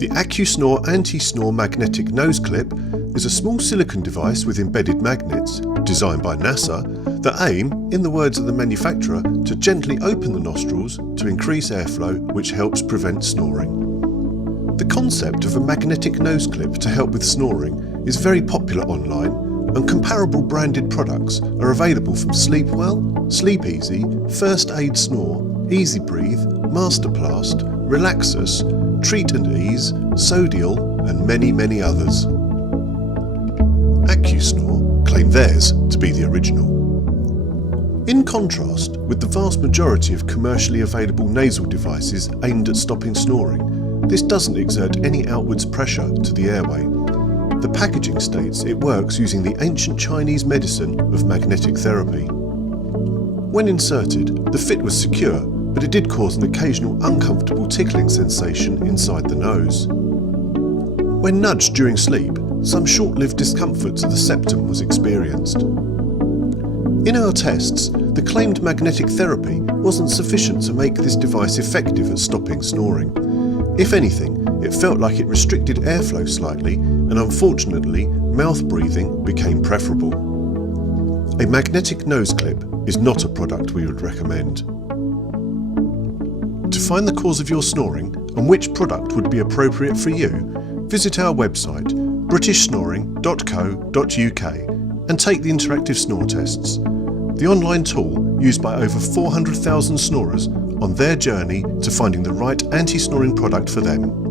The Acusnore anti-snore magnetic nose clip is a small silicone device with embedded magnets, designed by NASA, that aim, in the words of the manufacturer, to gently open the nostrils to increase airflow, which helps prevent snoring. The concept of a magnetic nose clip to help with snoring is very popular online, and comparable branded products are available from Sleepwell, Sleep Easy, First Aid Snore, Easy Breathe, Masterplast, Relaxus, Treat and Ease, Sodial and many others. Acusnore claim theirs to be the original. In contrast with the vast majority of commercially available nasal devices aimed at stopping snoring, this doesn't exert any outwards pressure to the airway. The packaging states it works using the ancient Chinese medicine of magnetic therapy. When inserted, the fit was secure, but it did cause an occasional uncomfortable tickling sensation inside the nose. When nudged during sleep, some short-lived discomfort to the septum was experienced. In our tests, the claimed magnetic therapy wasn't sufficient to make this device effective at stopping snoring. If anything, it felt like it restricted airflow slightly, and unfortunately, mouth breathing became preferable. A magnetic nose clip is not a product we would recommend. To find the cause of your snoring and which product would be appropriate for you, visit our website britishsnoring.co.uk and take the interactive snore tests, the online tool used by over 400,000 snorers on their journey to finding the right anti-snoring product for them.